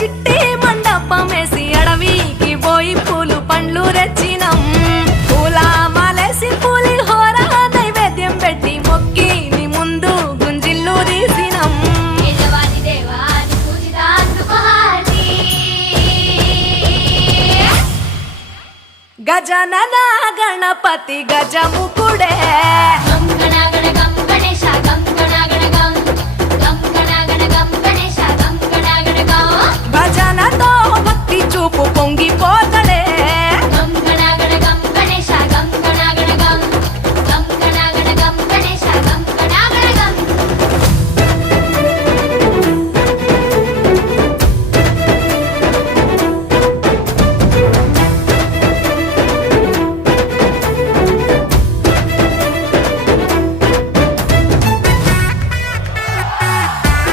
చిట్టి మండపమేసి అడవికి పోయి పూలు పండ్లు రెచ్చినం పూల మాలేసి పులిహోర నైవేద్యం పెట్టి మొక్కి నీ ముందు గుంజిల్లు తీసినం గజనన గణపతి గజముకుడే